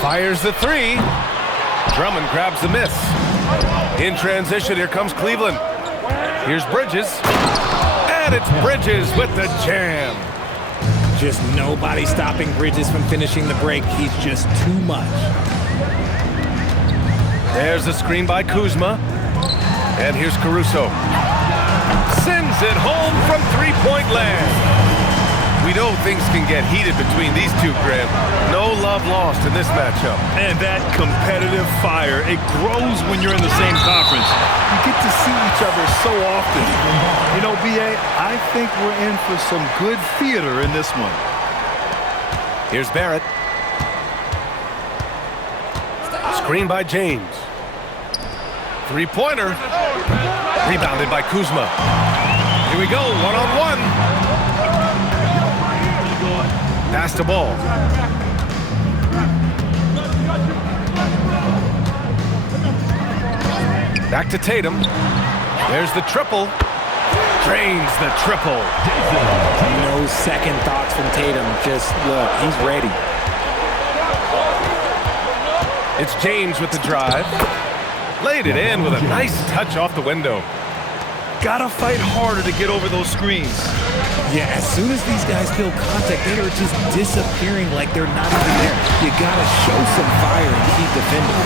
Fires the three. Drummond grabs the miss. In transition, here comes Cleveland. Here's Bridges. And it's Bridges with the jam. Just nobody stopping Bridges from finishing the break. He's just too much. There's a screen by Kuzma. And here's Caruso. Sends it home from three-point land. We know things can get heated between these two, Grant. No love lost in this matchup. And that competitive fire, it grows when you're in the same conference. You get to see each other so often. You know, B.A., I think we're in for some good theater in this one. Here's Barrett. Screen by James. Three-pointer. Rebounded by Kuzma. Here we go, one-on-one. Pass the ball. Back to Tatum. There's the triple. Drains the triple. No second thoughts from Tatum. Just look, he's ready. It's James with the drive. Laid it in with a nice touch off the window. Gotta fight harder to get over those screens. Yeah, as soon as these guys feel contact, they are just disappearing like they're not even there. You gotta show some fire and keep defending.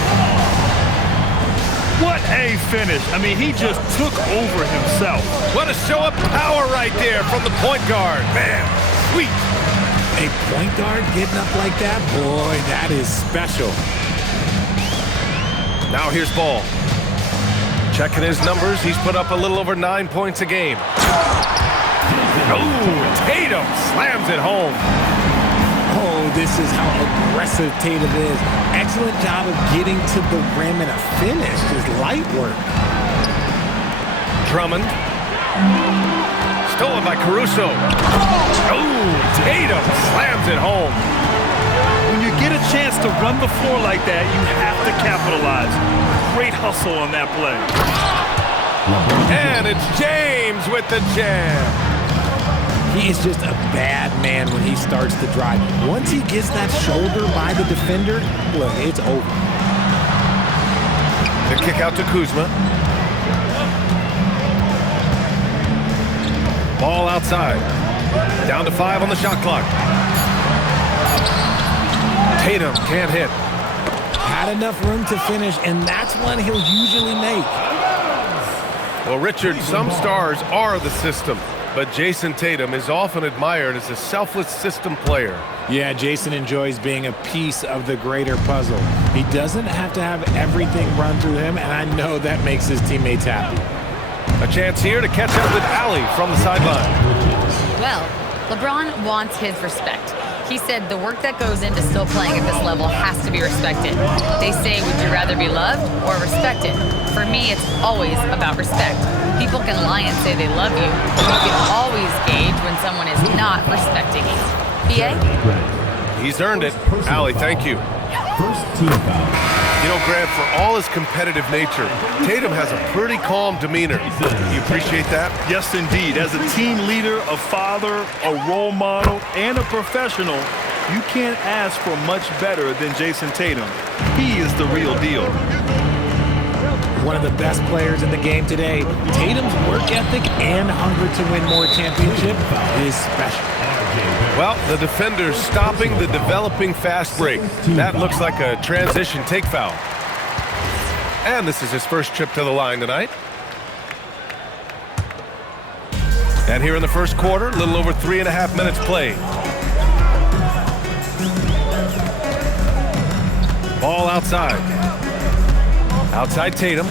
What a finish. I mean, he just took over himself. What a show of power right there from the point guard. Man, sweet. A point guard getting up like that? Boy, that is special. Now here's Ball. Checking his numbers, he's put up a little over 9 points a game. Oh, Tatum slams it home. Oh, this is how aggressive Tatum is. Excellent job of getting to the rim and a finish. Just light work. Drummond. Stolen by Caruso. Oh, Tatum slams it home. When you get a chance to run the floor like that, you have to capitalize. Great hustle on that play. And it's James with the jam. He is just a bad man when he starts to drive. Once he gets that shoulder by the defender, look, it's over. The kick out to Kuzma. Ball outside. Down to 5 on the shot clock. Tatum can't hit. Had enough room to finish, and that's one he'll usually make. Well, Richard, some stars are the system, but Jason Tatum is often admired as a selfless system player. Yeah, Jason enjoys being a piece of the greater puzzle. He doesn't have to have everything run through him, and I know that makes his teammates happy. A chance here to catch up with Allie from the sideline. Well, LeBron wants his respect. He said the work that goes into still playing at this level has to be respected. They say, would you rather be loved or respected? For me, it's always about respect. People can lie and say they love you, but you can always gauge when someone is not respecting you. B.A.? He's earned it. Allie, thank you. First team foul. You know, Grant, for all his competitive nature, Tatum has a pretty calm demeanor. You appreciate that? Yes, indeed. As a team leader, a father, a role model, and a professional, you can't ask for much better than Jason Tatum. He is the real deal. One of the best players in the game today. Tatum's work ethic and hunger to win more championships is special. Well, the defender's stopping the developing fast break. That looks like a transition take foul. And this is his first trip to the line tonight. And here in the first quarter, a little over 3.5 minutes played. Ball outside. Outside Tatum.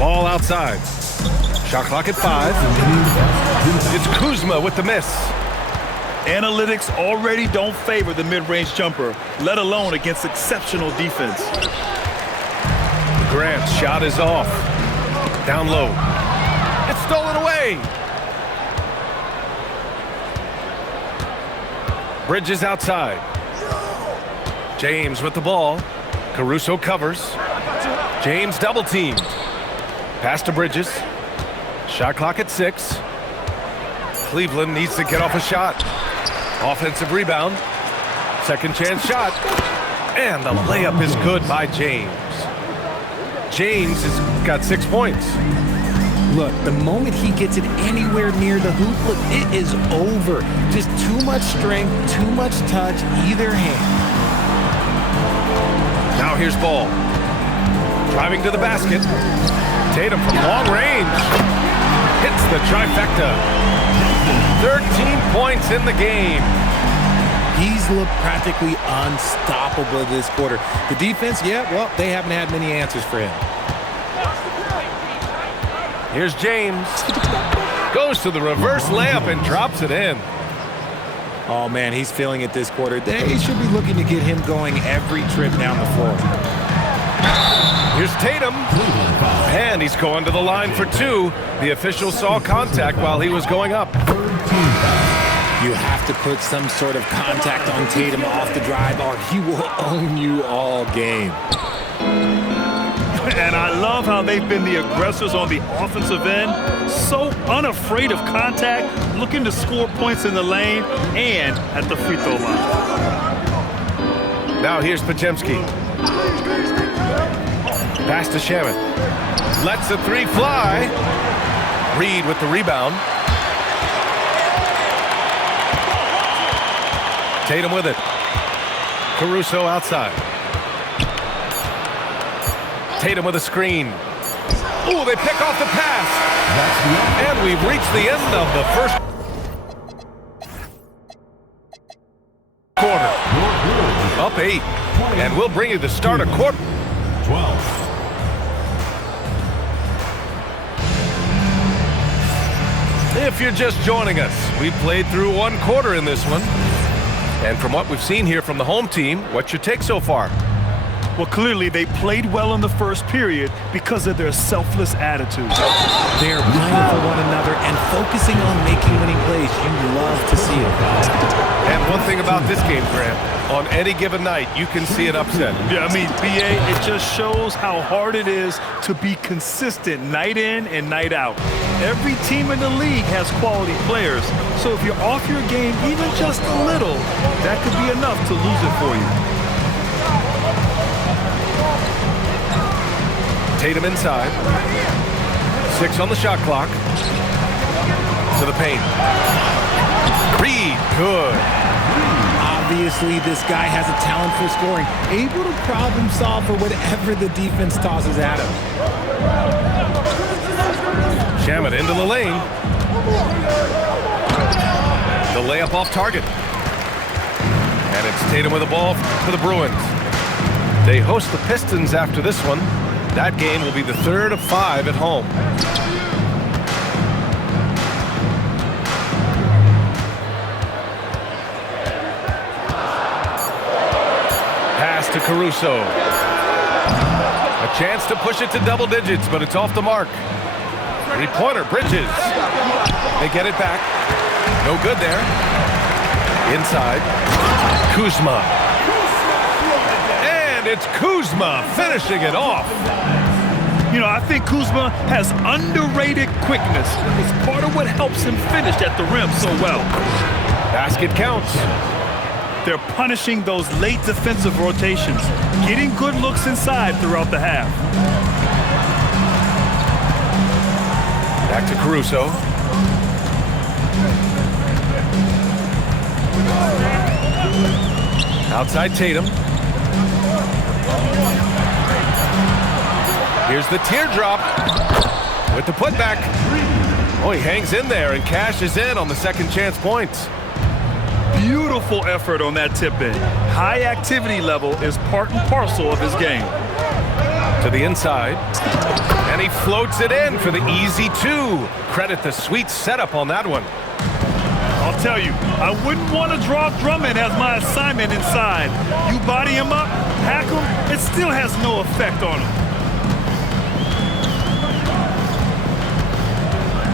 Ball outside. Shot clock at 5. It's Kuzma with the miss. Analytics already don't favor the mid-range jumper, let alone against exceptional defense. Grant's shot is off. Down low. It's stolen away. Bridges outside. James with the ball. Caruso covers. James double teamed. Pass to Bridges. Shot clock at 6. Cleveland needs to get off a shot. Offensive rebound. Second chance shot. And the layup is good by James. James has got 6 points. Look, the moment he gets it anywhere near the hoop, look, it is over. Just too much strength, too much touch, either hand. Now here's Ball. Driving to the basket. Tatum from long range. Hits the trifecta. 13 points in the game. He's looked practically unstoppable this quarter. The defense, yeah, well, they haven't had many answers for him. Here's James. Goes to the reverse layup and drops it in. Oh, man, he's feeling it this quarter. They should be looking to get him going every trip down the floor. Here's Tatum. And he's going to the line for 2. The official saw contact while he was going up. You have to put some sort of contact on Tatum off the drive or he will own you all game. And I love how they've been the aggressors on the offensive end. So unafraid of contact, looking to score points in the lane and at the free throw line. Now here's Podziemski. Pass to Shaman. Lets the 3 fly. Reed with the rebound. Tatum with it. Caruso outside. Tatum with a screen. Ooh, they pick off the pass. And we've reached the end of the first quarter. Up 8. And we'll bring you the start of quarter 12. If you're just joining us, we played through 1 quarter in this one. And from what we've seen here from the home team, what's your take so far? Well, clearly they played well in the first period because of their selfless attitude. They're playing for one another and focusing on making winning plays. You love to see it. And one thing about this game, Grant, on any given night, you can see an upset. Yeah, I mean, BA, it just shows how hard it is to be consistent night in and night out. Every team in the league has quality players, so if you're off your game even just a little, that could be enough to lose it for you. Tatum inside. 6 on the shot clock. To the paint. Reed, good. Obviously, this guy has a talent for scoring, able to problem solve for whatever the defense tosses at him. Shaman into the lane. The layup off target. And it's Tatum with the ball for the Bruins. They host the Pistons after this one. That game will be the 3rd of 5 at home. Pass to Caruso. A chance to push it to double digits, but it's off the mark. 3-pointer, Bridges. They get it back. No good there. Inside. Kuzma. And it's Kuzma finishing it off. You know, I think Kuzma has underrated quickness. It's part of what helps him finish at the rim so well. Basket counts. They're punishing those late defensive rotations, getting good looks inside throughout the half. Back to Caruso. Outside Tatum. Here's the teardrop with the putback. Oh, he hangs in there and cashes in on the second chance points. Beautiful effort on that tip-in. High activity level is part and parcel of his game. To the inside. And he floats it in for the easy 2. Credit the sweet setup on that one. I'll tell you, I wouldn't want to draw Drummond as my assignment inside. You body him up, hack him, it still has no effect on him.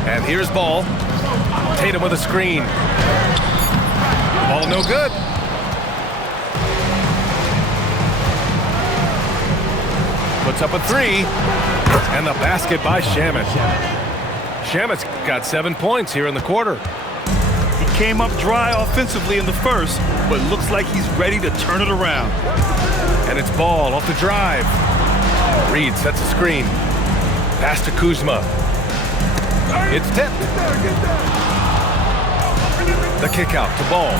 And here's Ball. Tatum with a screen. Ball no good. Puts up a 3. And the basket by Shaman. Shaman's got 7 points here in the quarter. came up dry offensively in the first, but looks like he's ready to turn it around. And it's ball off the drive. Reed sets a screen. Pass to Kuzma. It's tipped. The kick out to Ball.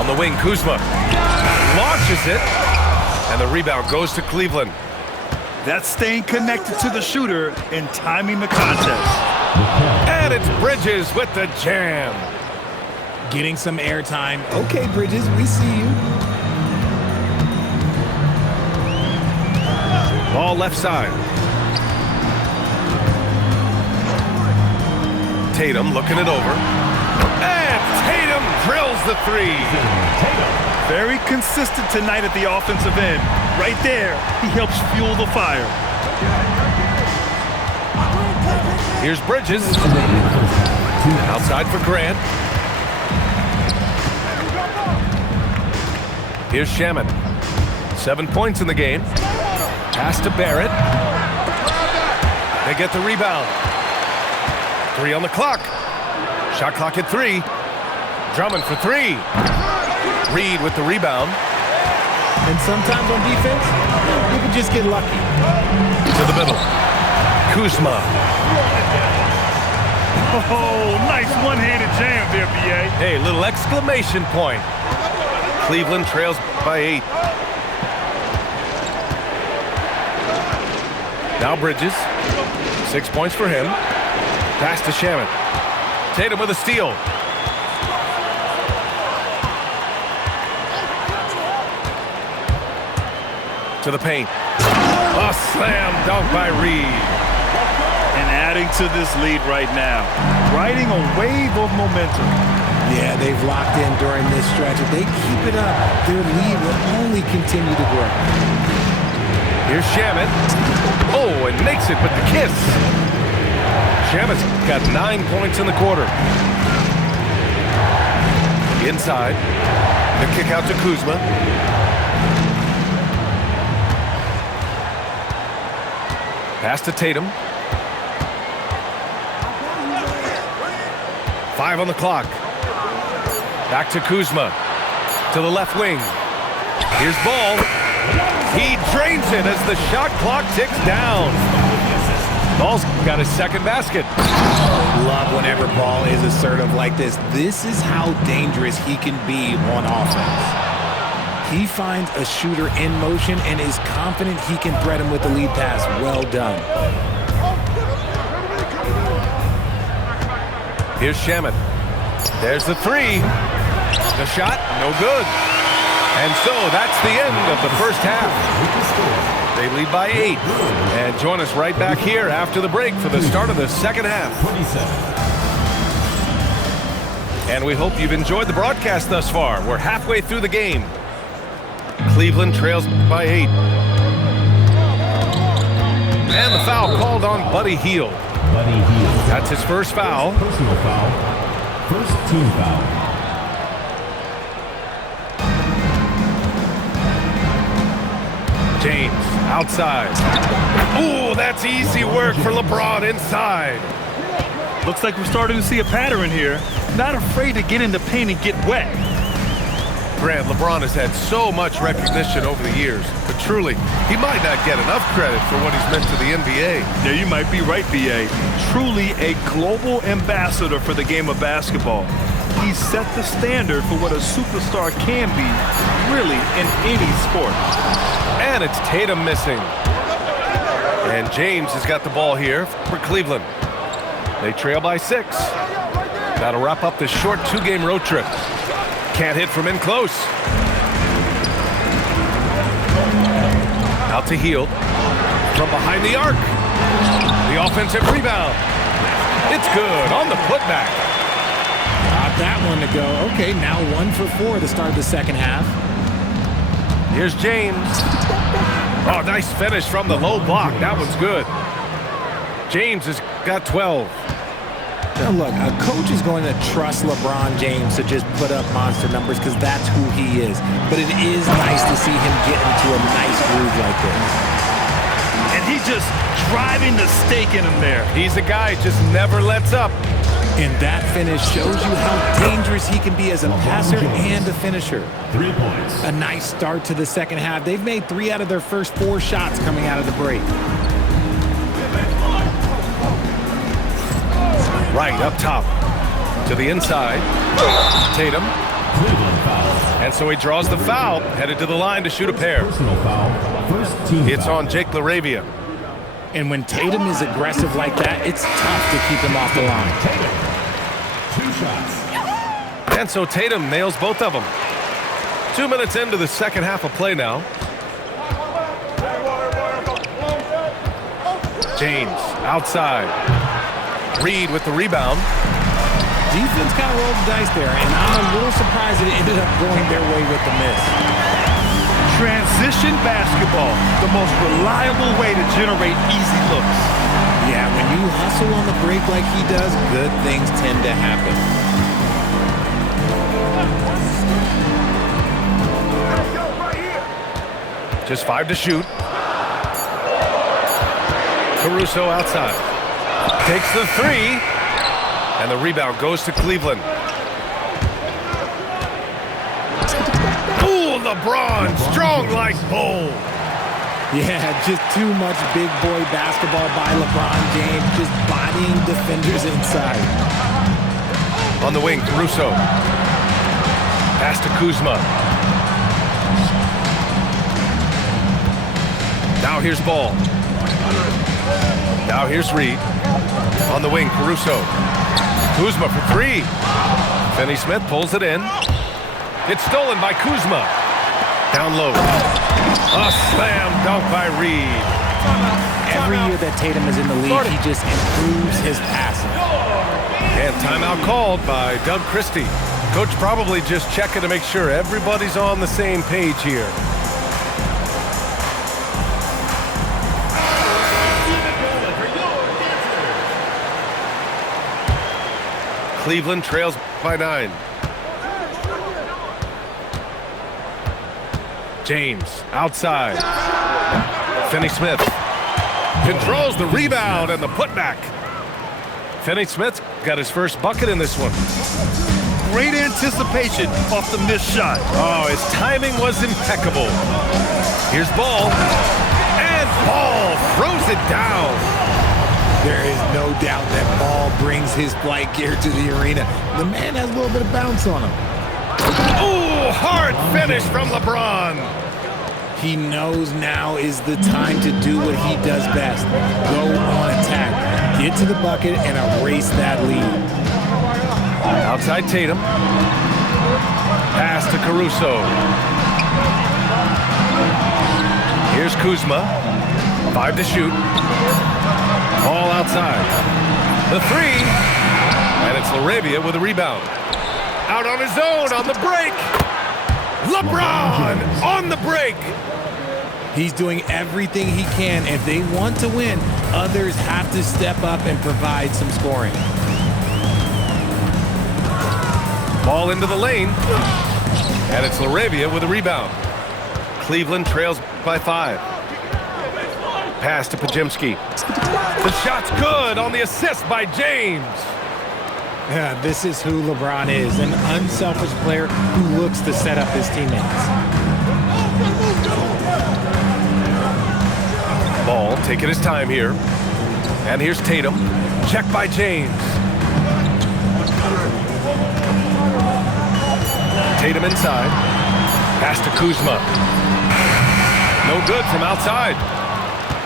On the wing, Kuzma launches it, and the rebound goes to Cleveland. That's staying connected to the shooter and timing the contest. And it's Bridges with the jam. Getting some airtime. Okay, Bridges, we see you. Ball left side. Tatum looking it over. And Tatum drills the three. Very consistent tonight at the offensive end. Right there, he helps fuel the fire. Here's Bridges. Outside for Grant. Here's Shaman. 7 points in the game. Pass to Barrett. They get the rebound. 3 on the clock. Shot clock at 3. Drummond for 3. Reed with the rebound. And sometimes on defense, you can just get lucky. To the middle. Kuzma. Oh, nice one-handed jam there, B.A. Hey, little exclamation point. Cleveland trails by 8. Now Bridges. 6 points for him. Pass to Shaman. Tatum with a steal. To the paint. A slam dunk by Reed. And adding to this lead right now. Riding a wave of momentum. Yeah, they've locked in during this stretch. If they keep it up, their lead will only continue to grow. Here's Shaman. Oh, and makes it with the kiss. Shaman's got 9 points in the quarter. Inside. The kick out to Kuzma. Pass to Tatum. 5 on the clock. Back to Kuzma. To the left wing. Here's Ball. He drains it as the shot clock ticks down. Ball's got his second basket. Love whenever Ball is assertive like this. This is how dangerous he can be on offense. He finds a shooter in motion and is confident he can thread him with the lead pass. Well done. Here's Shaman. There's the 3. The shot, no good. And so that's the end of the first half. They lead by 8. And join us right back here after the break for the start of the second half. And we hope you've enjoyed the broadcast thus far. We're halfway through the game. Cleveland trails by 8. And the foul called on Buddy Hield. That's his first foul. Personal foul. First team foul. James outside. Ooh, that's easy work for LeBron inside. Looks like we're starting to see a pattern here. Not afraid to get in the paint and get wet. Grant, LeBron has had so much recognition over the years, but truly, he might not get enough credit for what he's meant to the NBA. Yeah, you might be right, B.A. Truly a global ambassador for the game of basketball. He set the standard for what a superstar can be, really, in any sport. And it's Tatum missing. And James has got the ball here for Cleveland. They trail by 6. That'll wrap up this short 2-game road trip. Can't hit from in close. Out to Hield. From behind the arc. The offensive rebound. It's good on the putback. Got that one to go. Okay, now 1 for 4 to start the second half. Here's James. Oh, nice finish from the low block. That one's good. James has got 12. Now look, a coach is going to trust LeBron James to just put up monster numbers because that's who he is. But it is nice to see him get into a nice groove like this. And he's just driving the stake in him there. He's a guy who just never lets up. And that finish shows you how dangerous he can be as a passer and a finisher. 3 points. A nice start to the second half. They've made 3 out of their first 4 shots coming out of the break. Right up top. To the inside. Tatum. Cleveland foul. And so he draws the foul, headed to the line to shoot a pair. Personal foul. First team It's foul. on Jake LaRavia. And when Tatum is aggressive like that, it's tough to keep him off the line. 2 shots. And so Tatum nails both of them. 2 minutes into the second half of play now. James outside. Reed with the rebound. Defense kind of rolled the dice there, and I'm a little surprised that it ended up going their way with the miss. Transition basketball, the most reliable way to generate easy looks. Yeah, when you hustle on the break like he does, good things tend to happen. Just 5 to shoot. Caruso outside. Takes the 3. And the rebound goes to Cleveland. Ooh, LeBron, strong like bull. Yeah, just too much big boy basketball by LeBron James, just bodying defenders inside. On the wing, Caruso. Pass to Kuzma. Now here's Ball. Now here's Reed. On the wing, Caruso. Kuzma for 3. Finney-Smith pulls it in. It's stolen by Kuzma. Down low. A slam dunk by Reed. Every year that Tatum is in the league, he just improves his passing. And timeout called by Doug Christie. Coach probably just checking to make sure everybody's on the same page here. Cleveland trails by 9. James outside. Finney-Smith controls the rebound and the putback. Finney-Smith got his first bucket in this one. Great anticipation off the missed shot. Oh, his timing was impeccable. Here's Ball. And Ball throws it down. There is no doubt that Ball brings his flight gear to the arena. The man has a little bit of bounce on him. Ooh, hard finish from LeBron. He knows now is the time to do what he does best. Go on attack. Get to the bucket and erase that lead. Outside Tatum. Pass to Caruso. Here's Kuzma. 5 to shoot. Ball outside. The 3. And it's LaRavia with a rebound. Out on his own on the break. LeBron on the break. He's doing everything he can. If they want to win, others have to step up and provide some scoring. Ball into the lane. And it's LaRavia with a rebound. Cleveland trails by 5. Pass to Pajemski. The shot's good on the assist by James. Yeah, this is who LeBron is, an unselfish player who looks to set up his teammates. Ball taking his time here. And here's Tatum. Check by James. Tatum inside. Pass to Kuzma. No good from outside.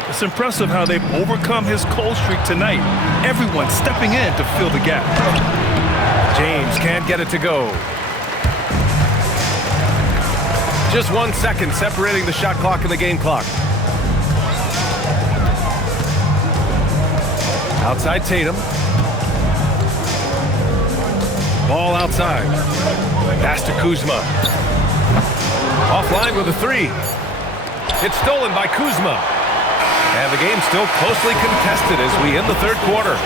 It's impressive how they've overcome his cold streak tonight. Everyone stepping in to fill the gap. James can't get it to go. Just 1 second separating the shot clock and the game clock. Outside Tatum. Ball outside. Pass to Kuzma. Offline with a 3. It's stolen by Kuzma. And the game's still closely contested as we end the third quarter.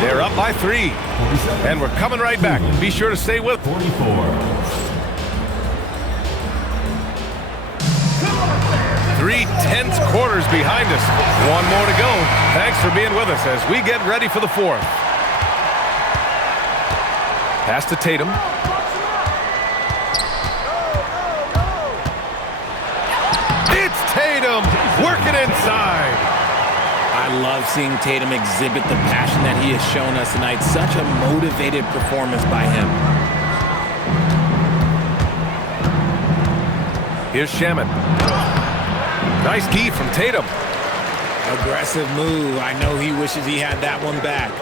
They're up by 3. And we're coming right back. Be sure to stay with 44. 3 tense quarters behind us. 1 more to go. Thanks for being with us as we get ready for the 4th. Pass to Tatum. It's Tatum working inside. I love seeing Tatum exhibit the passion that he has shown us tonight. Such a motivated performance by him. Here's Shaman. Nice D from Tatum. Aggressive move. I know he wishes he had that one back.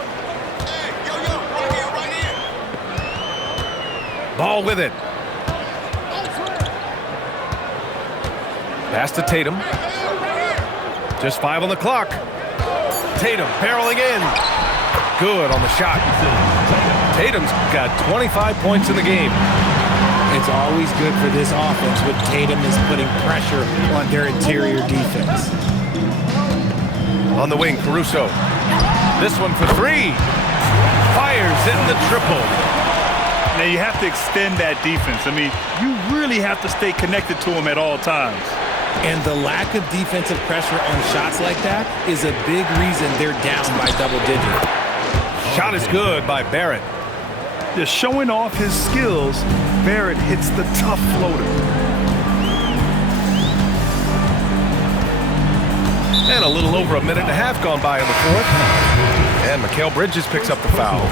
Ball with it. Pass to Tatum. Just 5 on the clock. Tatum barreling in. Good on the shot. Tatum's got 25 points in the game. It's always good for this offense when Tatum is putting pressure on their interior defense. On the wing, Caruso. This one for 3. Fires in the triple. Now you have to extend that defense. I mean, you really have to stay connected to him at all times. And the lack of defensive pressure on shots like that is a big reason they're down by double digits. Shot is good by Barrett. Just showing off his skills, Barrett hits the tough floater. And a little over a minute and a half gone by in the fourth. And Mikal Bridges picks up the foul.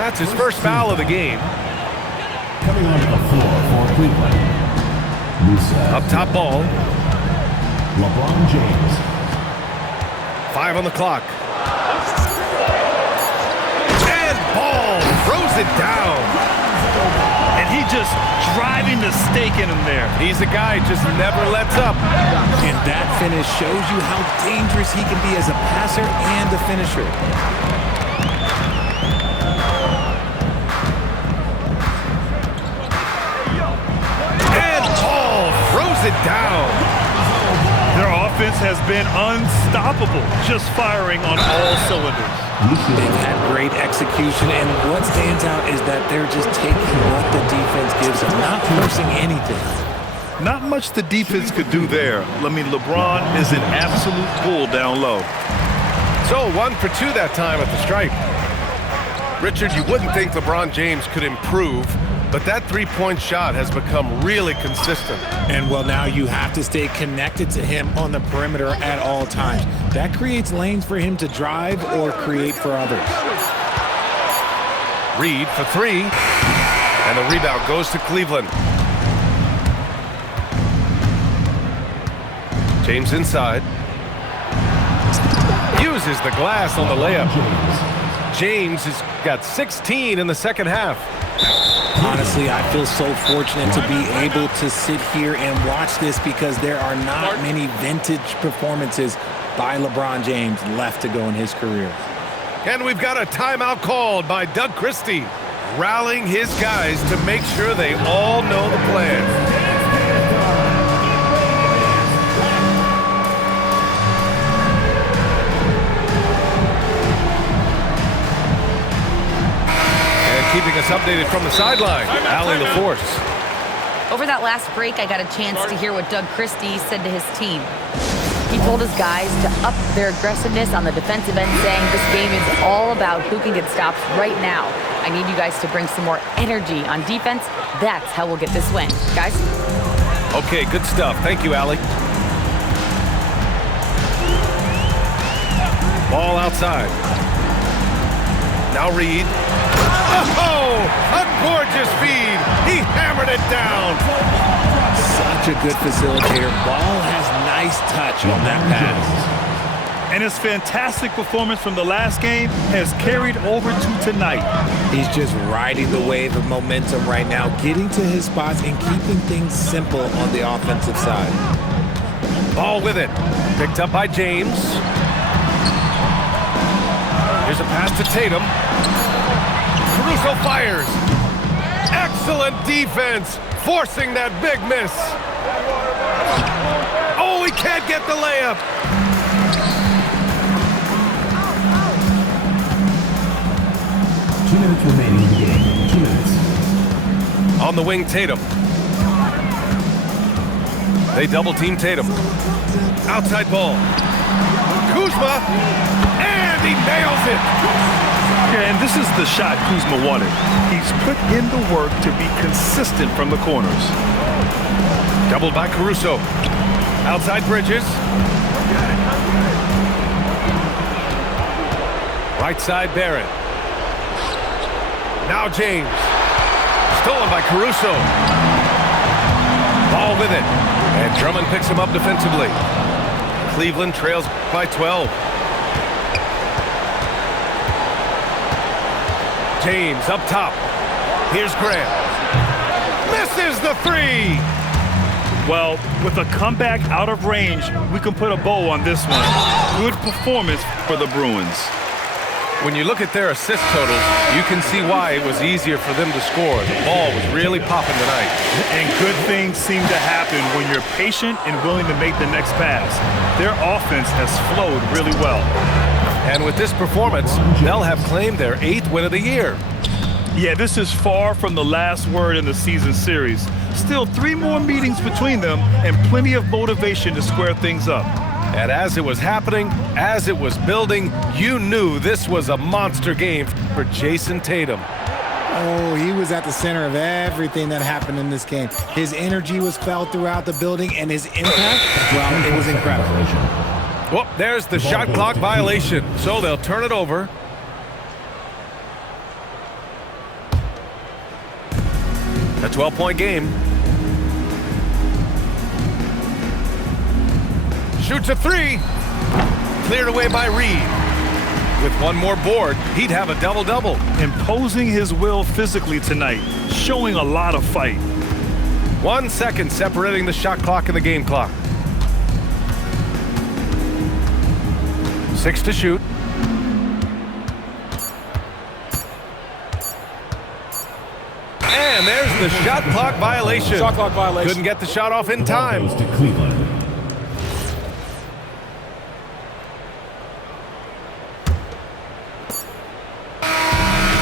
That's his first foul of the game. Coming onto the floor for Cleveland. Up top ball. LeBron James. 5 on the clock. And ball throws it down. And he just driving the stake in him there. He's a guy who just never lets up. And that finish shows you how dangerous he can be as a passer and a finisher. It down. Their offense has been unstoppable, just firing on all cylinders. They've had great execution, and what stands out is that they're just taking what the defense gives them, not forcing anything. Not much the defense could do there. I mean, LeBron is an absolute bull down low. So 1 for 2 that time at the stripe. Richard, you wouldn't think LeBron James could improve, but that three-point shot has become really consistent. And, well, now you have to stay connected to him on the perimeter at all times. That creates lanes for him to drive or create for others. Reed for 3. And the rebound goes to Cleveland. James inside. Uses the glass on the layup. James has got 16 in the second half. Honestly, I feel so fortunate to be able to sit here and watch this because there are not many vintage performances by LeBron James left to go in his career. And we've got a timeout called by Doug Christie, rallying his guys to make sure they all know the plan. Keeping us updated from the sideline, Allie LaForce. Over that last break, I got a chance to hear what Doug Christie said to his team. He told his guys to up their aggressiveness on the defensive end, saying this game is all about who can get stops right now. I need you guys to bring some more energy on defense. That's how we'll get this win. Guys? Okay, good stuff. Thank you, Allie. Ball outside. Now Reed. Oh, a gorgeous feed. He hammered it down. Such a good facilitator. Ball has nice touch on that pass. And his fantastic performance from the last game has carried over to tonight. He's just riding the wave of momentum right now, getting to his spots and keeping things simple on the offensive side. Ball with it. Picked up by James. Here's a pass to Tatum. Caruso fires. Excellent defense, forcing that big miss. Oh, he can't get the layup. 2 minutes remaining in the game. 2 minutes. On the wing, Tatum. They double team Tatum. Outside ball. Kuzma, and he nails it. Yeah, and this is the shot Kuzma wanted. He's put in the work to be consistent from the corners. Doubled by Caruso. Outside Bridges. Right side Barrett. Now James. Stolen by Caruso. Ball with it. And Drummond picks him up defensively. Cleveland trails by 12. James up top. Here's Grant. Misses the three. Well, with a comeback out of range, we can put a bow on this one. Good performance for the Bruins. When you look at their assist totals, you can see why it was easier for them to score. The ball was really popping tonight. And good things seem to happen when you're patient and willing to make the next pass. Their offense has flowed really well. And with this performance, they'll have claimed their 8th win of the year. Yeah, this is far from the last word in the season series. Still 3 more meetings between them and plenty of motivation to square things up. And as it was happening, as it was building, you knew this was a monster game for Jason Tatum. Oh, he was at the center of everything that happened in this game. His energy was felt throughout the building, and his impact, well, it was incredible. Well, there's the shot clock violation, so they'll turn it over. A 12-point game. Shoots a three. Cleared away by Reed. With one more board, he'd have a double-double. Imposing his will physically tonight, showing a lot of fight. 1 second separating the shot clock and the game clock. 6 to shoot. And there's the shot clock violation. Shot clock violation. Couldn't get the shot off in time. Goes to Cleveland.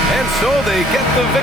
And so they get the victory.